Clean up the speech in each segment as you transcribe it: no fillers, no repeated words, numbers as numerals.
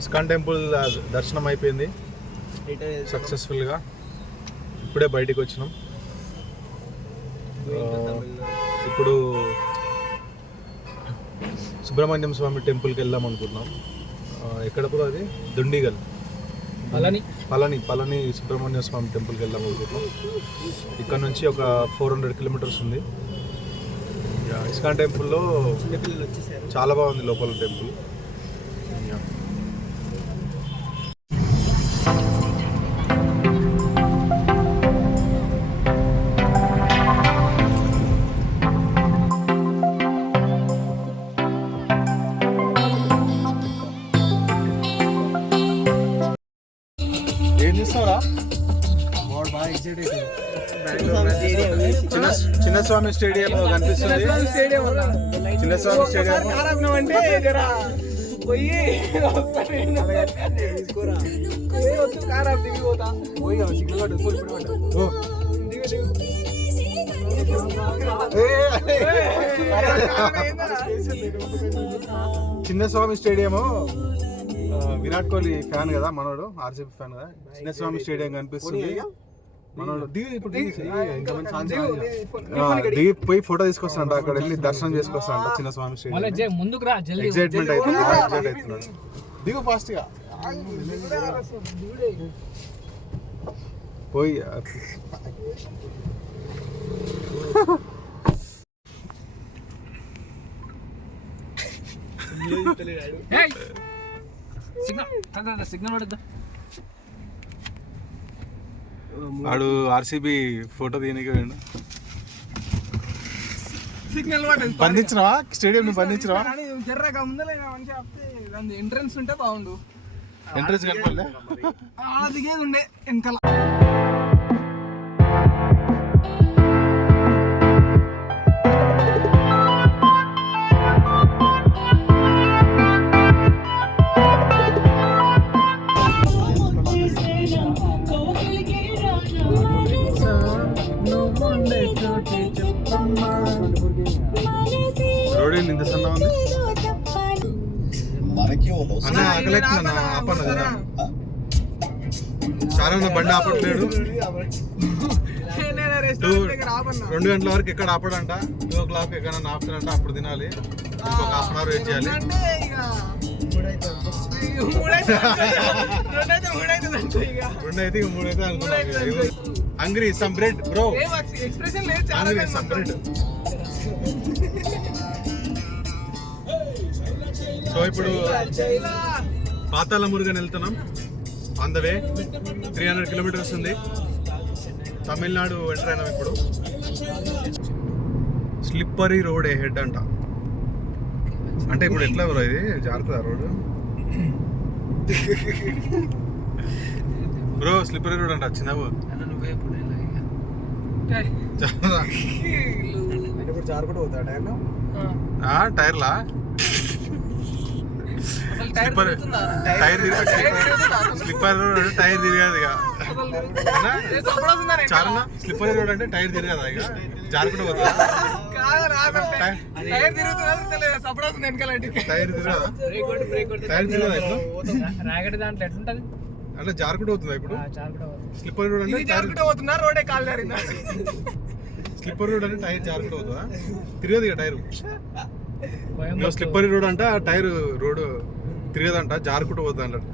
ISKCON temple దర్శనం అయిపోయింది సక్సెస్ఫుల్గా. ఇప్పుడే బయటికి వచ్చినాం. ఇప్పుడు సుబ్రహ్మణ్యం స్వామి టెంపుల్కి వెళ్దాం అనుకుంటున్నాం. ఎక్కడ కూడా అది దుండిగల్ పళని సుబ్రహ్మణ్య స్వామి టెంపుల్కి వెళ్దాం అనుకుంటున్నాం. ఇక్కడ నుంచి ఒక 400 కిలోమీటర్స్ ఉంది. ఇస్కాన్ టెంపుల్లో చాలా బాగుంది లోపల టెంపుల్. ఏం చేస్తావురా? చిన్నస్వామి స్టేడియం కనిపిస్తుంది. Chinnaswamy stadium Chinnaswamy stadium. Virat Kohli fan కదా మనోడు, ఆర్సీబీ ఫ్యాన్ కదా. చిన్నస్వామి స్టేడియం కనిపిస్తుంది. మనోడు దిగి పోయి ఫోటో తీసుకొస్తాంట. అక్కడ వెళ్ళి దర్శనం చేసుకొస్తాంట చిన్నస్వామి స్టేడియం. ఎగ్జైట్మెంట్ అవుతున్నాడు. దిగు ఫాస్ట్ గా పోయి. వాడు ఆర్సీబీ ఫోటో తీయడానికి పోయిండు. బంధించినవా? స్టేడియం బంధించినవా? ఎంట్రన్స్ ఉంటే బాగుండు. ఎంట్రన్స్ కనపడలే, దిగేది ఉండే వెనకాల. రోడ్ ఏంది ఇంత సన్న ఉంది? అన్న ఆకలేస్తుందన్న, ఆపన్న కదా. చాలా బండి ఆపట్లేడు. 2 గంటల వరకు ఎక్కడ ఆపడంట. 2 o'clock ఎక్కడ ఆపుతాడంట, అప్పుడు తినాలి. ఇంకొక ½ hour వెయిట్ చేయాలి. 2 అయితే 3 అయితే అనుకున్నాం. Hungry some bread bro. Hungry some bread. So ఇప్పుడు పాతాళ మురుగన్ వెళ్తున్నాం. ఆన్ ద వే 300 కిలోమీటర్స్ ఉంది. తమిళనాడు ఎంటర్ అయినాం ఇప్పుడు. స్లిప్పరీ రోడ్ హెడ్ అంట. అంటే ఇప్పుడు ఎట్లా బ్రో ఇది జాగ్రత్త రోడ్ బ్రో? స్లిప్పరీ రోడ్ అంట. చిన్నవు టైర్లా స్లిప్పర్ రోడ్ అంటే టైర్ తిరగదు ఇక. చాలా స్లిప్పర్ రోడ్ అంటే టైర్ తిరగదా ఇక, జారుకుంటూ పోతుందా? టైర్ తిరగదా? అంటే జారుకుంటూ పోతుందా ఇప్పుడు? స్లిప్పర్ రోడ్ అంటే స్లిప్పర్ రోడ్ అంటే టైర్ జారుకుంటూ పోతుందా? తిరగదు ఇక టైరు. స్లిప్పరీ రోడ్ అంట, టైర్ రోడ్ తిరగదంట, జారుకుంటూ పోతుంది అన్నట్టు.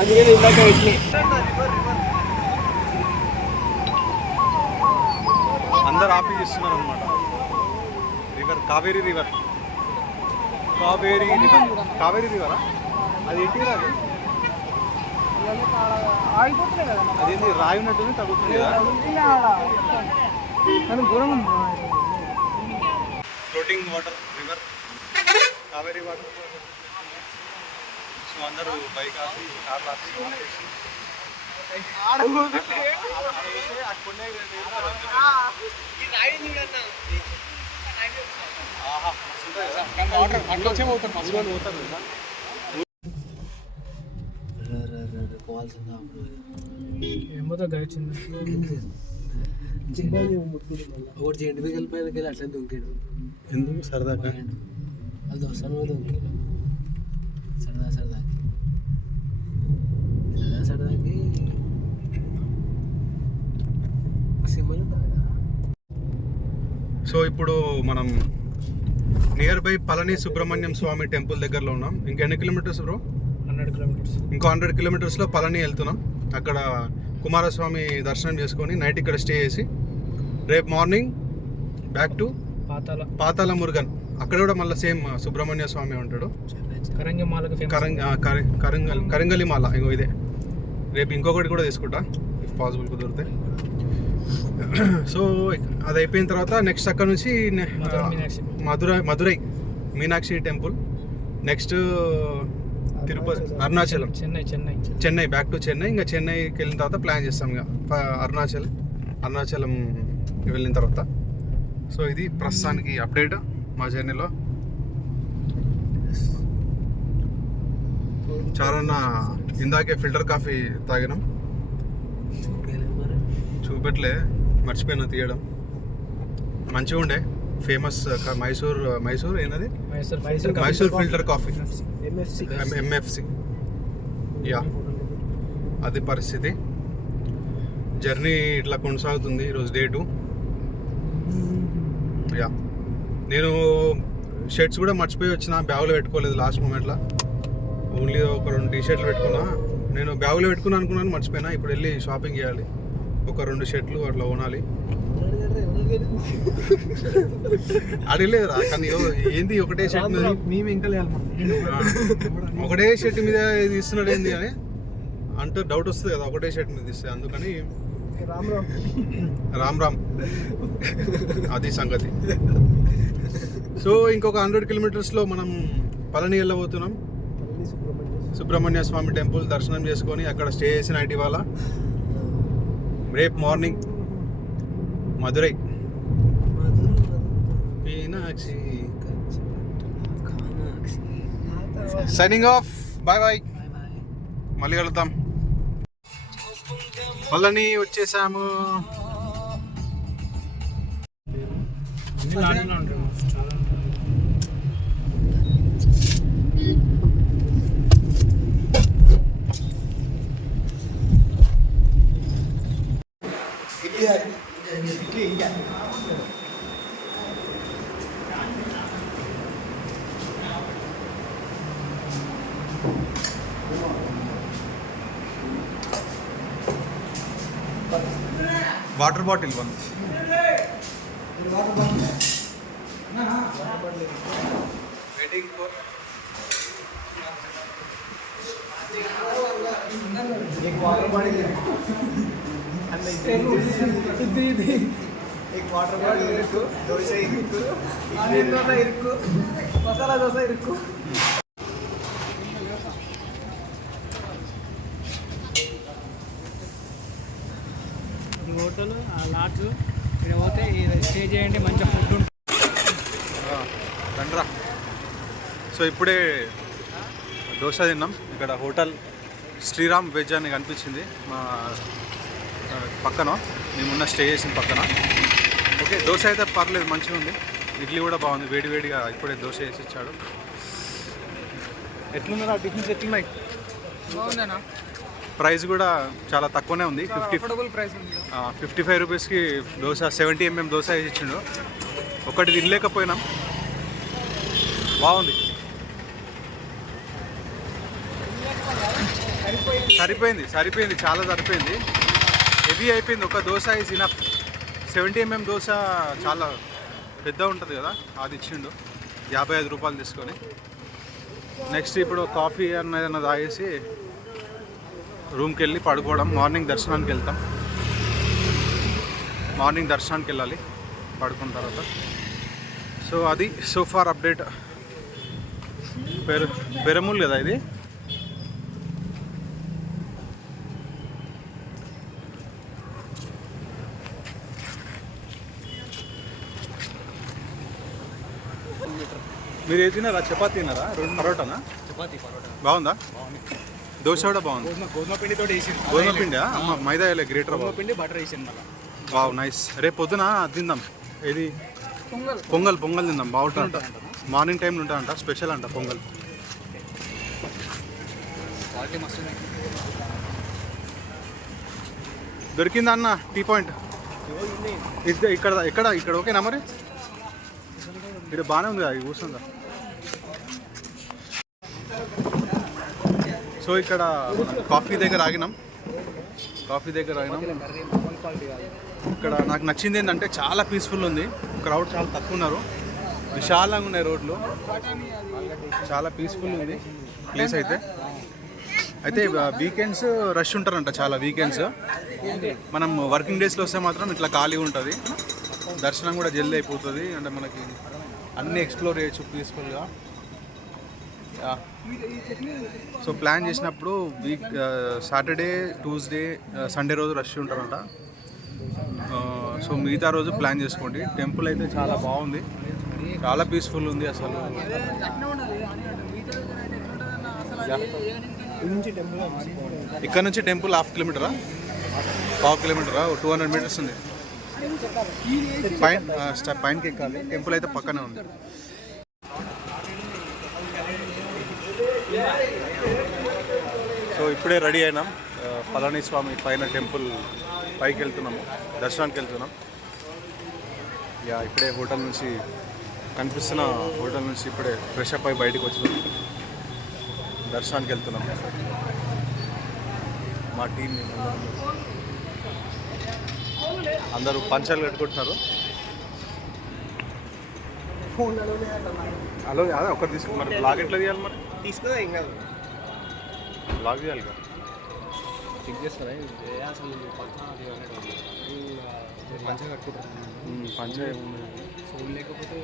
అందుకే ఇందాక ఇడ్లీ. అందరు ఆపి చేస్తున్నారు అనమాట. River Kaveri river, Kaveri river, Kaveri రివరా? అది ఏంటి అది? ఆగిపోతున్నాయి కదా అదేంటి రాయి ఉన్నట్టు తగ్గుతుంది కదా. కానీ ఘోరం ఉంది. Floating water river, Kaveri water. So అందరూ బైక్ ఆపి కార్లు ఆపి ఏమో గడిచింది ఒకటి జెండు వెళ్ళిపోయేది అట్లా దుంకాడు. ఎందుకు సరదాగా అది దోస్తాను మీద దుంకాడు. సరదాకి సింబల్ ఉంటుంది కదా. సో ఇప్పుడు మనం nearby Palani Subramanyam Swamy temple దగ్గరలో ఉన్నాం. ఇంకా ఎన్ని కిలోమీటర్స్ బ్రో? 100 కిలోమీటర్స్. ఇంకో 100 కిలోమీటర్స్లో పళని వెళ్తున్నాం. అక్కడ కుమారస్వామి దర్శనం చేసుకొని నైట్ ఇక్కడ స్టే చేసి రేపు మార్నింగ్ బ్యాక్ టు పాతాళ మురుగన్. అక్కడ కూడా మళ్ళీ సేమ్ సుబ్రహ్మణ్య స్వామి ఉంటాడు. కరంగలి మాల ఇంకో ఇదే. రేపు ఇంకొకటి కూడా తీసుకుంటా ఇఫ్ పాసిబుల్ కుదిరితే. సో అది అయిపోయిన తర్వాత నెక్స్ట్ అక్కడ నుంచి Madurai Meenakshi temple, next Tirupati, Arunachalam, Chennai, back to Chennai. ఇంకా చెన్నైకి వెళ్ళిన తర్వాత ప్లాన్ చేస్తాం ఇక అరుణాచలం వెళ్ళిన తర్వాత. సో ఇది ప్రస్తుతానికి అప్డేట్ మా జర్నీలో. చాలా ఇందాకే ఫిల్టర్ కాఫీ తాగినాం. చూపెట్లే, మర్చిపోయినా తీయడం. మంచిగా ఉండే, ఫేమస్ మైసూర్ ఏంటది, Mysore filter coffee, MFC. Yeah, అది పరిస్థితి. జర్నీ ఇట్లా కొనసాగుతుంది. ఈరోజు డే 2. యా, నేను షర్ట్స్ కూడా మర్చిపోయి వచ్చిన, బ్యాగులో పెట్టుకోలేదు లాస్ట్ మూమెంట్లో. ఓన్లీ ఒక 2 టీ-షర్ట్లు పెట్టుకున్నా. నేను బ్యాగులో పెట్టుకున్నా అనుకున్నాను, మర్చిపోయినా. ఇప్పుడు వెళ్ళి షాపింగ్ చేయాలి, ఒక 2 షర్ట్లు అట్లా కొనాలి. అడగలేదురా, కానీ ఏంది ఒకటే షర్ట్ మీద, మేము ఇంకా ఒకటే షర్ట్ మీద ఇది ఇస్తున్నాడు ఏంది అని అంటూ డౌట్ వస్తుంది కదా, ఒకటే షర్ట్ మీద ఇస్తే. అందుకని రామ్ అది సంగతి. సో ఇంకొక 100 కిలోమీటర్స్లో మనం పళని వెళ్ళబోతున్నాం. సుబ్రహ్మణ్య స్వామి టెంపుల్ దర్శనం చేసుకొని అక్కడ స్టే చేసిన నైట్. ఇవాళ రేపు morning Madurai Meenakshi. Signing off, bye bye, మళ్ళీ కలుద్దాం. పళని వచ్చేసాము. Water bottle 1. వెయిటింగ్ ఫర్ एक वाटर बॉटल इरुक्कु, दोसा इरुक्कु, आनियन दोसा इरुक्कु, मसाला दोसा इरुक्कु. ఈ హోటల్ ఆ లాడ్జ్ ఇక్కడ పోతే స్టే చేయండి, మంచిగా ఫుడ్ ఉంటుంది. రండ్రా. సో ఇప్పుడే దోశ తిన్నాం. ఇక్కడ హోటల్ శ్రీరామ్ వెజ్ అని కనిపించింది మా పక్కన, మేమున్న స్టే చేసిన పక్కన. ఓకే, దోశ అయితే పర్లేదు, మంచిగా ఉంది. ఇడ్లీ కూడా బాగుంది, వేడివేడిగా ఇప్పుడే దోశ వేసి ఇచ్చాడు. ఎట్లున్నారా టిఫిన్స్, ఎట్లున్నాయి? బాగుందనా? ప్రైస్ కూడా చాలా తక్కువనే ఉంది. 55 రూపీస్కి దోశ, 70 mm దోశ వేసి ఇచ్చిండు. ఒకటి తినలేకపోయినాం, బాగుంది. సరిపోయింది చాలా సరిపోయింది. హెవీ అయిపోయింది. ఒక dosa is enough. 70 mm dosa చాలా పెద్ద ఉంటుంది కదా, అది ఇచ్చిండు 55 రూపాయలు తీసుకొని. నెక్స్ట్ ఇప్పుడు కాఫీ అన్న తాగేసి రూమ్కి వెళ్ళి పడుకోవడం. మార్నింగ్ దర్శనానికి వెళ్ళాలి పడుకున్న తర్వాత. సో అది సోఫార్ అప్డేట్. పెరమూల్ కదా ఇది. మీరు ఏది తిన్నారా? చపాతీ తిన్నారా? పరోటానా? చపాతీ పరోటా బాగుందా? దోశ కూడా బాగుంది. గోధుమ పిండితో వేసింది. గోధుమ పిండి అమ్మ, మైదా వేయలే, గ్రేటర్. గోధుమ పిండి బటర్ వేసింది మళ్ళీ. Wow, nice. రేపు పొద్దున తిందాం. ఇది పొంగల్ తిందాం, బాగుంటుందంట. మార్నింగ్ టైంలో ఉంటుందంట, స్పెషల్ అంట పొంగల్. క్వాలిటీ మస్తు. దొరికిందా అన్న టీ పాయింట్? ఇక్కడ ఓకేనా మరి? ఇక్కడ బాగానే ఉంది, అది కూర్చుందా. సో ఇక్కడ కాఫీ దగ్గర ఆగినాం. ఇక్కడ నాకు నచ్చింది ఏంటంటే చాలా పీస్ఫుల్ ఉంది. క్రౌడ్ చాలా తక్కువ ఉన్నారు, విశాలంగా ఉన్నాయి రోడ్లు, చాలా పీస్ఫుల్ ఉంది ప్లేస్ అయితే. వీకెండ్స్ రష్ ఉంటారంట చాలా. వీకెండ్స్ మనం వర్కింగ్ డేస్లో వస్తే మాత్రం ఇట్లా ఖాళీగా ఉంటుంది. దర్శనం కూడా జల్దీ అయిపోతుంది. అంటే మనకి అన్నీ ఎక్స్ప్లోర్ చేయొచ్చు పీస్ఫుల్గా. సో ప్లాన్ చేసినప్పుడు సాటర్డే, ట్యూస్డే, సండే రోజు రష్ ఉంటారంట. సో మిగతా రోజు ప్లాన్ చేసుకోండి. టెంపుల్ అయితే చాలా బాగుంది, చాలా పీస్ఫుల్ ఉంది అసలు. ఇక్కడ నుంచి టెంపుల్ ½ కిలోమీటరా, ½ కిలోమీటరా, 200 మీటర్స్ ఉంది. పైనకి ఎక్కాలి. టెంపుల్ అయితే పక్కనే ఉంది. సో ఇప్పుడే రెడీ అయినాం. పళనిస్వామి పైన టెంపుల్ పైకి వెళ్తున్నాము, దర్శనానికి వెళ్తున్నాం. ఇప్పుడే హోటల్ నుంచి కనిపిస్తున్న హోటల్ నుంచి ఇప్పుడే ఫ్రెష్ అప్ అయి బయటకు వచ్చినాం, దర్శనానికి వెళ్తున్నాం. మా టీం అందరూ పంచాలు కట్టుకుంటున్నారు. హలో అదే ఒకటి తీసుకు. మరి బ్లాగ్ ఎట్లా తీయాలి? మరి తీసుకుదా ఏం కాదు, బ్లాగ్ తీయాలి కదా. చెక్ చేస్తారా అసలు మంచిగా కట్టుకుంటారు. పంచ ఏముంది, ఫోన్ లేకపోతే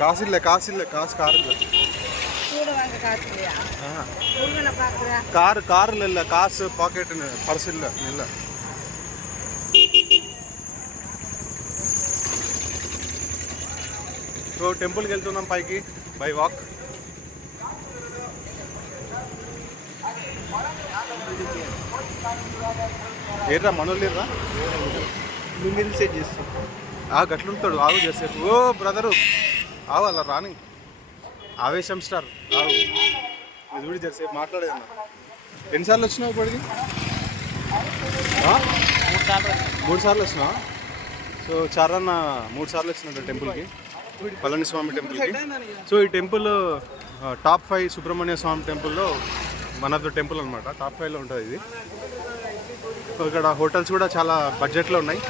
కాసిల్లే కాసు కారు ಇಲ್ಲ ಕಾಸು ಪಾಕೆಟ್ ಪರ್ಸ್ ಇಲ್ಲ. సో టెంపుల్కి వెళ్తున్నాం పైకి బై వాక్. ఏర్రా మనోళ్ళు ఏర్రా లుంగిని సెట్ చేస్తాం. గట్లుంటాడు. ఆవు చేసేపు. ఓ బ్రదరు ఆవు అలా రాని ఆవేశం స్టార్ ఆవు. ఇది కూడా చేసేపు మాట్లాడేదన్న. ఎన్నిసార్లు వచ్చినావు ఇప్పటికి? 3 సార్లు వచ్చినా. సో చారన్న 3 సార్లు వచ్చినట్టు టెంపుల్కి, పళనిస్వామి టెంపుల్కి. సో ఈ టెంపుల్ టాప్ 5 సుబ్రహ్మణ్య స్వామి టెంపుల్లో వన్ ఆఫ్ ద టెంపుల్ అనమాట. టాప్ 5లో ఉంటుంది ఇది. సో ఇక్కడ హోటల్స్ కూడా చాలా బడ్జెట్లో ఉన్నాయి.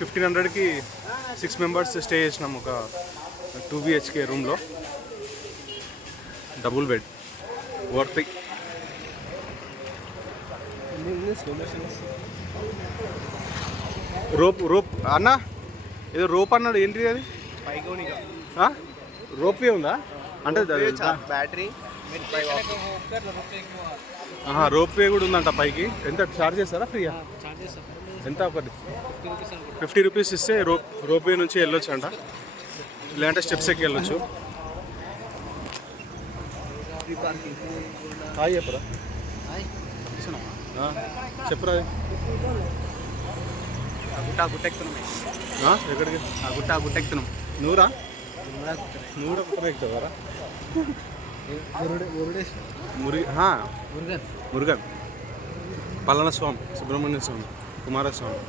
1500కి 6 మెంబర్స్ స్టే చేసినాం ఒక 2 BHK రూమ్లో, డబుల్ బెడ్, వర్త్. రోప్ అన్న, ఏదో రోప్ అన్నాడు, ఏంటి అది? రోప్వే ఉందా? అంటే బ్యాటరీ రోప్వే కూడా ఉందంట పైకి. ఎంత ఛార్జ్ చేస్తారా? ఫ్రీయా? ఎంత? ఒకటి 50 రూపీస్ ఇస్తే రోప్వే నుంచి వెళ్ళొచ్చు అంట, లేదంటే స్టెప్స్ ఎక్కి వెళ్ళొచ్చు. హాయ్ చెప్పరా, చెప్పరా. గుట్ట ఎక్కుతున్నాం. ఎక్కడికి? గుట్ట ఎక్కుతున్నాం. నువ్వురా? నువ్వు కూడా గుట్ట ఎక్కుతావారా? మురుగన్, పళనిస్వామి, సుబ్రహ్మణ్య స్వామి, కుమారస్వామి.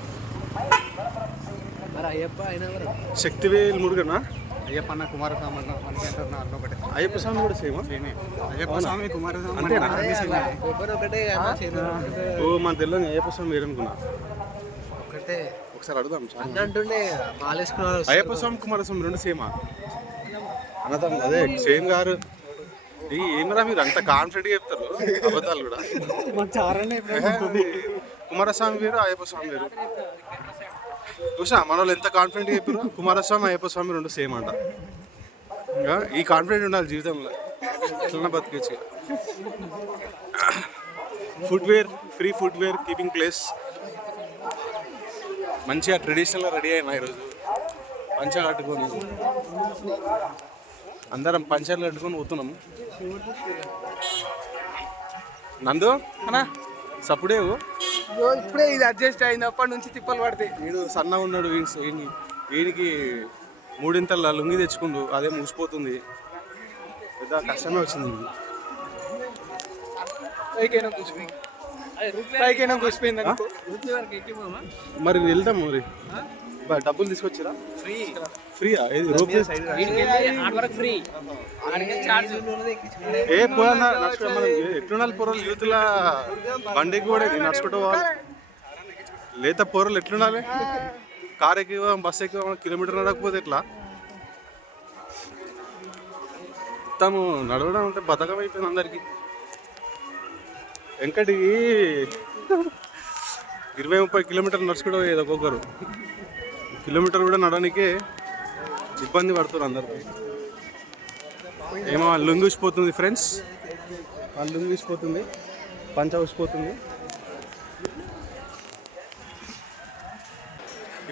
మరి అయ్యప్ప అయినా కూడా శక్తివేల్ మురుగనా? అయ్యప్ప అన్న కుమారస్వామి అన్న మనకి అంటారు అన్న ఒకటే అయ్యప్ప స్వామి కూడా సేమా? అయ్యప్ప స్వామి కుమారస్వామి అంతేనా? ఒకటే ఓ మన తెలియదు అయ్యప్ప స్వామి వేరనుకున్నా. ఒకటే ఒకసారి అడుగుదాం. అన్న అంటుండే మాలేసుకున్నారు. అయ్యప్ప స్వామి కుమారస్వామి రెండు సేమా? అన్నదాం అదే సేమ్ గారు. ఏమరా మీరు అంత కాన్ఫిడెంట్గా చెప్తారు అబద్ధాలు కూడా. కుమారస్వామి వేరు అయ్యప్ప స్వామి వేరు. చూసా మన వాళ్ళు ఎంత కాన్ఫిడెంట్గా చెప్పారు. కుమారస్వామి అయ్యప్ప స్వామి రెండు సేమ్ అంట. ఇంకా ఈ కాన్ఫిడెంట్ ఉండాలి జీవితంలో, ఎట్లన్నా బతికేచ్చు. Footwear, free footwear keeping place. మంచిగా ట్రెడిషనల్గా రెడీ అయినా ఈరోజు. పంచ కట్టుకొని అందరం పంచర్లు కట్టుకొని పోతున్నాము. నందు అన్నా సప్పుడేవు ఇప్పుడే ఇది అడ్జస్ట్ అయినప్పటి నుంచి తిప్పలు పడతాయి. వీడు సన్నగా ఉన్నాడు. వీడికి మూడింతల లుంగి తెచ్చుకుండు, అదే మూసిపోతుంది. పెద్ద కష్టమే వచ్చింది. పైకైనా కూసిపోయింది. మరి వెళ్దాం. మరి డబ్బులు తీసుకొచ్చిరా? ఫ్రీయా? ఏది రోప్ ఏ పోనా మనం ఎట్లుండాలి పొరలు యూత్ల బండికి కూడా నడుచుకుంటూ పోవాలి. లేత పొరలు ఎట్లుండాలి? కార్ ఎక్కి బస్సు ఎక్కి కిలోమీటర్ నడకపోతే ఎట్లా? మొత్తము నడవడం అంటే బతకం అయిపోయింది అందరికి. వెంకటి 20-30 కిలోమీటర్లు నడుచుకుంటూ పోయేది ఒక్కొక్కరు. కిలోమీటర్ కూడా నడవడానికే ఇబ్బంది పడుతున్నారు అందరు. ఏమో లుంగి ఊసిపోతుంది ఫ్రెండ్స్, వాళ్ళు లుంగి ఊసిపోతుంది, పంచ ఊసిపోతుంది.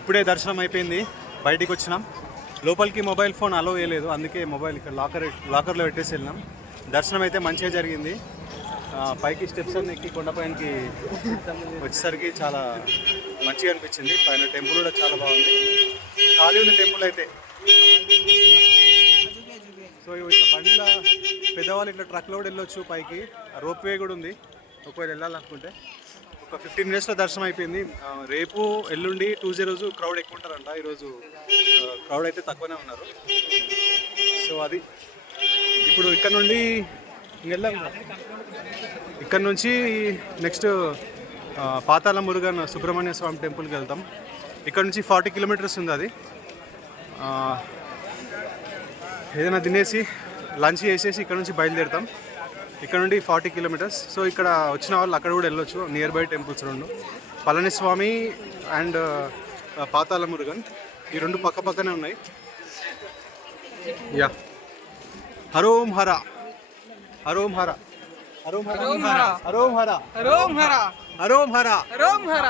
ఇప్పుడే దర్శనం అయిపోయింది, బయటికి వచ్చినాం. లోపలికి మొబైల్ ఫోన్ అలో వేయలేదు, అందుకే మొబైల్ ఇక్కడ లాకర్లో పెట్టేసి వెళ్ళినాం. దర్శనం అయితే మంచిగా జరిగింది. పైకి స్టెప్స్ అన్ని ఎక్కి కొండపైనకి వచ్చేసరికి చాలా మంచిగా అనిపించింది. పైన టెంపుల్ కూడా చాలా బాగుంది, ఖాళీ ఉంది టెంపుల్ అయితే. సో ఇట్లా బండిలో పెద్దవాళ్ళు ఇట్లా ట్రక్లో కూడా వెళ్ళొచ్చు పైకి. రోప్ వే కూడా ఉంది ఒకవేళ వెళ్ళాలనుకుంటే. ఒక 15 మినిట్స్లో దర్శనం అయిపోయింది. రేపు ఎల్లుండి ట్యూస్డే రోజు క్రౌడ్ ఎక్కువ ఉంటారంట. ఈరోజు క్రౌడ్ అయితే తక్కువనే ఉన్నారు. సో అది ఇప్పుడు ఇక్కడ నుండి వెళ్ళాం. ఇక్కడ నుంచి నెక్స్ట్ పాతాళ మురుగన్ సుబ్రహ్మణ్య స్వామి టెంపుల్కి వెళ్తాం. ఇక్కడ నుంచి 40 కిలోమీటర్స్ ఉంది అది. ఏదైనా తినేసి లంచ్ చేసేసి ఇక్కడ నుంచి బయలుదేరుతాం. ఇక్కడ నుండి 40 కిలోమీటర్స్. సో ఇక్కడ వచ్చిన వాళ్ళు అక్కడ కూడా వెళ్ళొచ్చు. నియర్ బై టెంపుల్స్ రెండు, పళనిస్వామి అండ్ పాతాళ మురుగన్, ఈ రెండు పక్క పక్కనే ఉన్నాయి. యా హరోం హర, హరోం హర, హరోం హర, హరోం హర, హరోం హర, హరోం హర, హరోం హర.